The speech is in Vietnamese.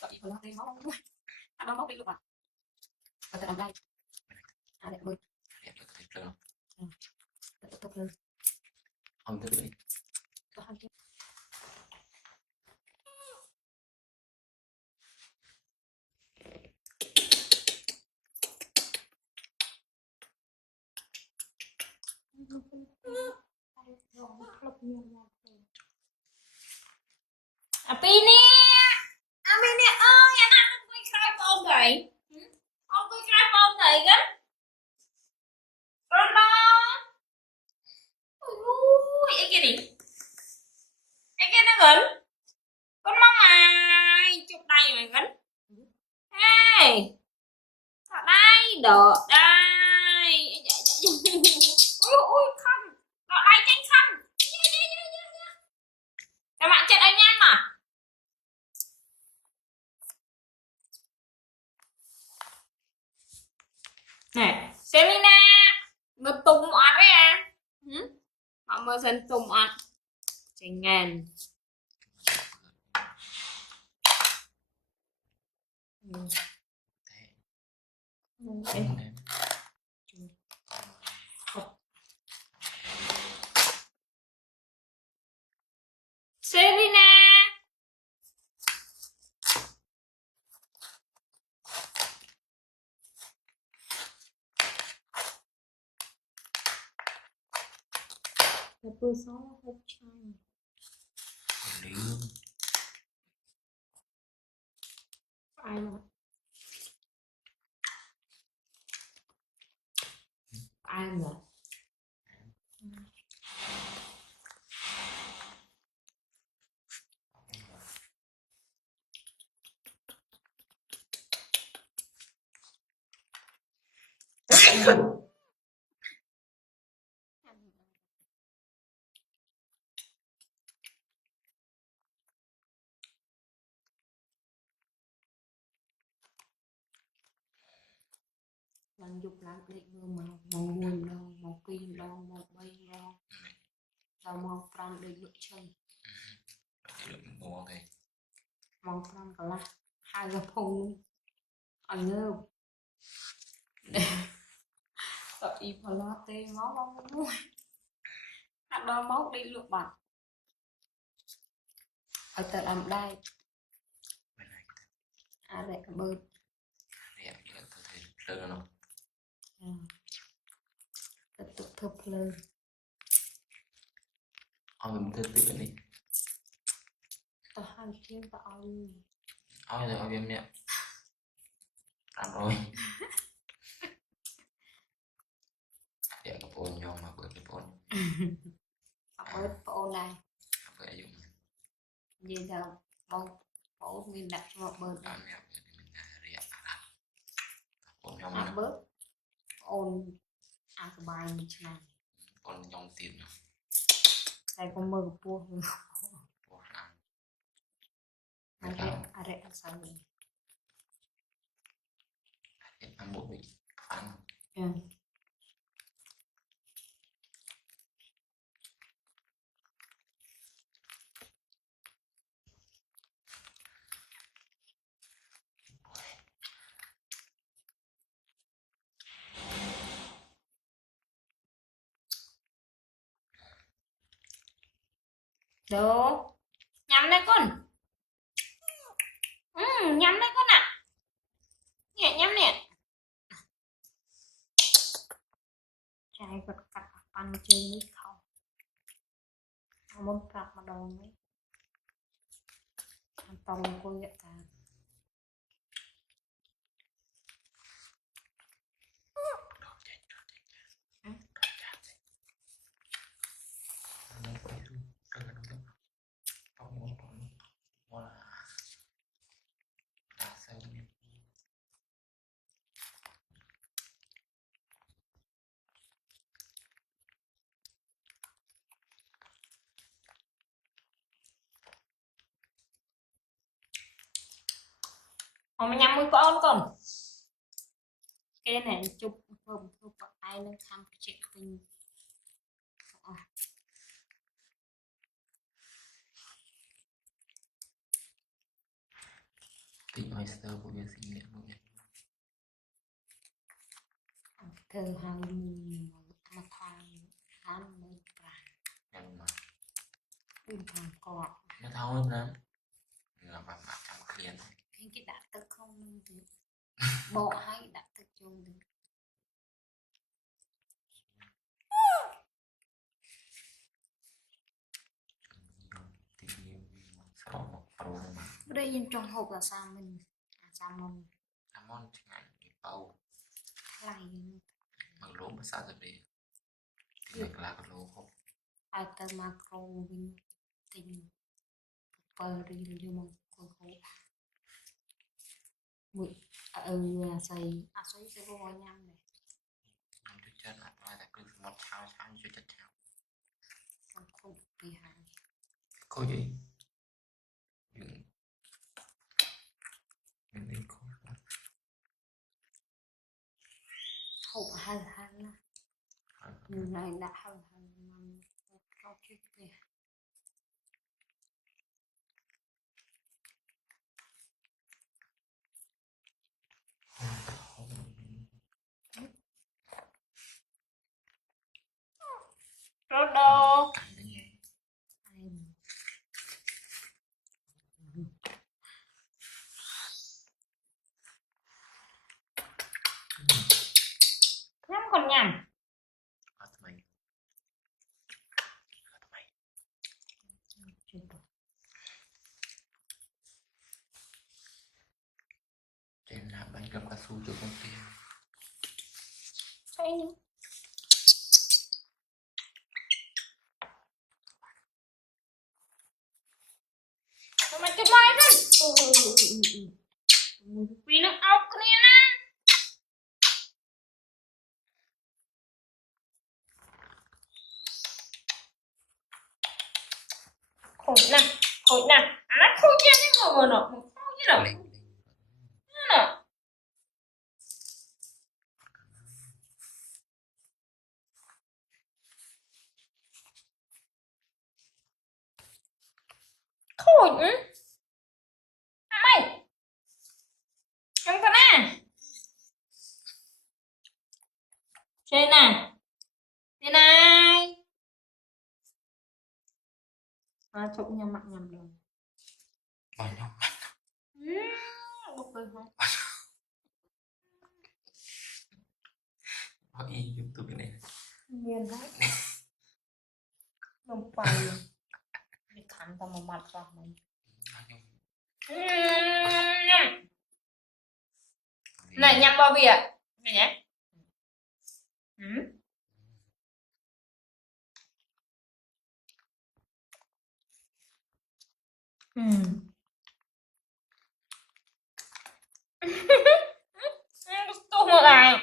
Vậy mà nó máu quá. Nó máu đi luôn à. Ở tại đây. À đẹp bơi. Đẹp thiệt luôn. Tốt hơn. Không thích đi. Có không chứ. Pini, Pini ơi, anh ăn quay khai bông vậy? Ông quay khai bông này gắn. Rồi đó. Ui, cái kia đi. Cái kia nó gần. Con mong mày, chụp đây mày gắn. Ê, ở đây, đỡ đây. Ui, không. Đỡ đây tranh không. Các bạn chết anh em mà. Này, Selina, ngập tùng ọt đấy à? Họ mới dần tùng ọt. Chành ngàn. Selina. Là bữa sáng hết chanh. Lương. Ai mà? Ai mà? Lần dục làm định vừa màu buồn đâu, màu kinh đâu, màu bay đâu. Rồi màu from định lựa chân. Được mua thì. Màu from cả là hai cái phông. Anh nhớ. Tập y phá loa tê máu bóng mũi. Hạt đo máu đi lựa bạc. Ở tờ làm đây. À đây cảm ơn. Đẹp như là có thể lương nó. Tập tục thập lên. Mình thích tự đi. Tao hai tiếng tao ơi. Rồi rồi em nè. Làm rồi. Đẹp cái phone nhau mà bữa cái phone. Bớt phone này. Bữa dùng. Vậy là bông phổ mình đặt cho một bớt. Làm đẹp thì mình đẹp. Phone nhau À mà. bớt. Ôn. À cái bài mình chứ này. Con nhông tiền. Đây con mơ của vua. Vua làm. À rẽ sao vậy? Ăn bộ bị ăn. Đồ. Nhắm đây con. Nhắm đây con ạ. Nhẹ nhắm nè. Trai vật cặp ăn chơi mấy không. Không muốn cặp mà đồ mấy. Ăn tông cô vậy ta. Họ mà nhắm mũi con. Cái này chụp không có ai nó tham chuyện tình. Tí oyster của việc sinh nghiệm của việc thơ hai mùi mà thang ăn mùi em mà đừng thang cọt nó thao lắm lắm là bà trong khiên cái đã tức không được bộ hay đã tức chung được tí sau một phần mà ở đây nhưng trong hộp là sao mình salmon salmon chẳng hạn như bầu lại mà lố mà sao rồi đi thì mình là cái lố không ai ta macro mình tình bờ đi lưu mong cô hộp mùi xây sẽ vô nhăn này nó chút chết là tại cứ một thao thao cho chết thao trong hộp bị hại có gì mình đi có hộp hay hay là người này đã hay hay nằm trong chiếc này Rodo cảnh đấy nghe nhắm còn nhầm ở tụi mình trên là bánh cầm cao su cho con kia thấy nhỉ mà chụp máy thôi vì nó ốc cái này nè khôi nè nó khôi chứ cái người nó khôi chứ đâu nè khôi ừ mày chẳng có nè trên nè trên này chụp nhầm mặt nhầm rồi bao nhiêu bực cười không có y youtube này nghiền đấy lông quay bị khám tao một mặt vào mình này nhằm bao bì ạ này nhé Gusto mo lang.